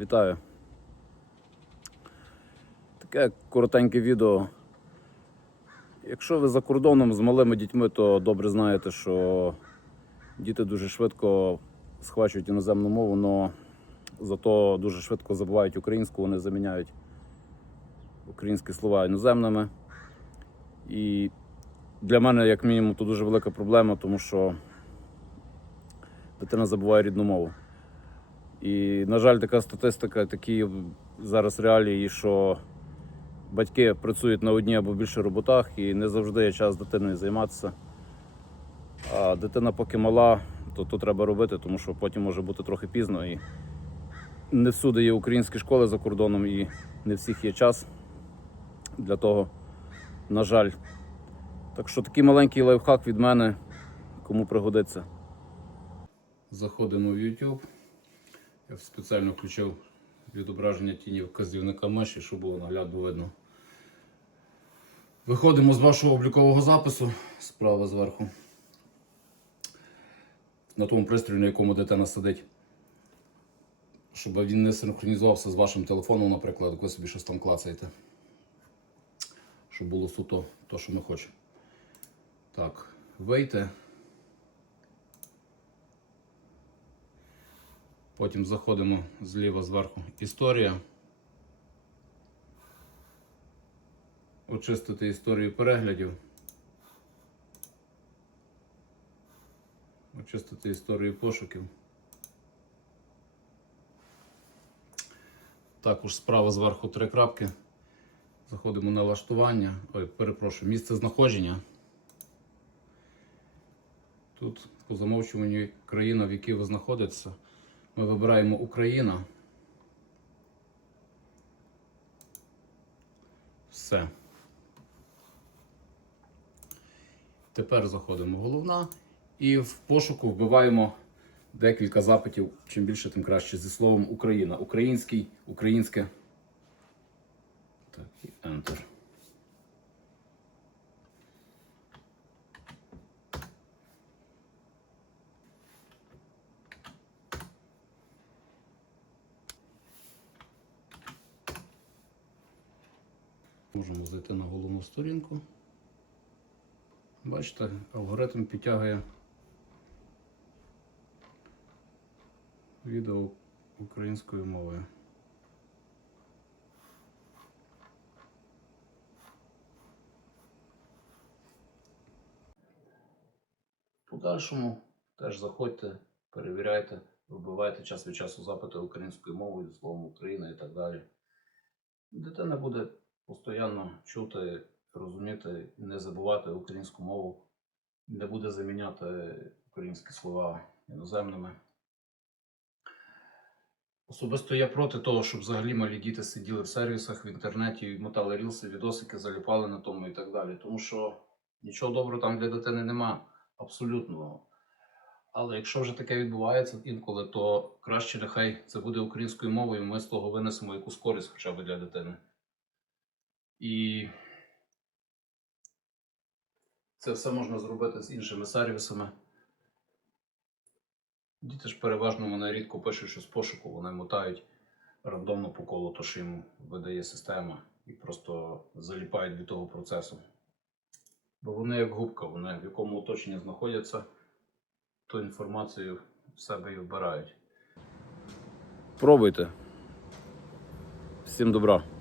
Вітаю. Таке коротеньке відео. Якщо ви за кордоном з малими дітьми, то добре знаєте, що діти дуже швидко схвачують іноземну мову, але зато дуже швидко забувають українську, вони заміняють українські слова іноземними. І для мене, як мінімум, то дуже велика проблема, тому що дитина забуває рідну мову. І, на жаль, така статистика, такі зараз реалії, що батьки працюють на одній або більше роботах і не завжди є час дитиною займатися. А дитина поки мала, то то треба робити, тому що потім може бути трохи пізно. І не всюди є українські школи за кордоном, і не всіх є час для того, на жаль. Так що такий маленький лайфхак від мене, кому пригодиться. Заходимо в YouTube. Я спеціально включив відображення тіні вказівника миші, щоб було наглядно видно. Виходимо з вашого облікового запису справа зверху. На тому пристрої, на якому дитина сидить. Щоб він не синхронізувався з вашим телефоном, наприклад, ви собі щось там клацаєте. Щоб було суто то, що ми хочемо. Так, вийти. Потім заходимо зліва зверху. Історія. Очистити історію переглядів. Очистити історію пошуків. Також справа зверху три крапки. Заходимо на налаштування. Ой, перепрошую, місце знаходження. Тут по замовчуванню країна, в якій ви знаходитеся. Ми вибираємо Україна. Все. Тепер заходимо в головна і в пошуку вбиваємо декілька запитів. Чим більше, тим краще. Зі словом Україна. Український, українське. Так, і Enter. Можемо зайти на головну сторінку. Бачите, алгоритм підтягує відео українською мовою. Подальшому теж заходьте, перевіряйте, вбивайте час від часу запити українською мовою, словом Україна і так далі. Дитина буде постійно чути, розуміти, не забувати українську мову, не буде заміняти українські слова іноземними. Особисто я проти того, щоб взагалі малі діти сиділи в сервісах в інтернеті, мотали рілси, відосики, заліпали на тому і так далі. Тому що нічого доброго там для дитини нема абсолютно. Але якщо вже таке відбувається інколи, то краще нехай це буде українською мовою, ми з того винесемо якусь користь хоча б для дитини. І це все можна зробити з іншими сервісами. Діти ж переважно вони рідко пишуть щось з пошуку, вони мотають рандомно по колу, то що їм видає система, і просто заліпають від того процесу. Бо вони як губка, вони в якому оточенні знаходяться, ту інформацію в себе і вбирають. Пробуйте. Всім добра.